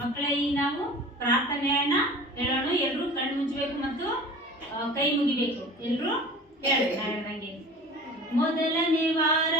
ಮಕ್ಕಳೇ ಈ ನಾವು ಪ್ರಾರ್ಥನೆಯನ್ನ ಹೇಳೋಣ. ಎಲ್ಲರೂ ಕಣ್ಣು ಮುಚ್ಚಬೇಕು ಮತ್ತು ಕೈ ಮುಗಿಬೇಕು. ಎಲ್ಲರೂ ಹೇಳಿ ಮೊದಲನೇ ವಾರ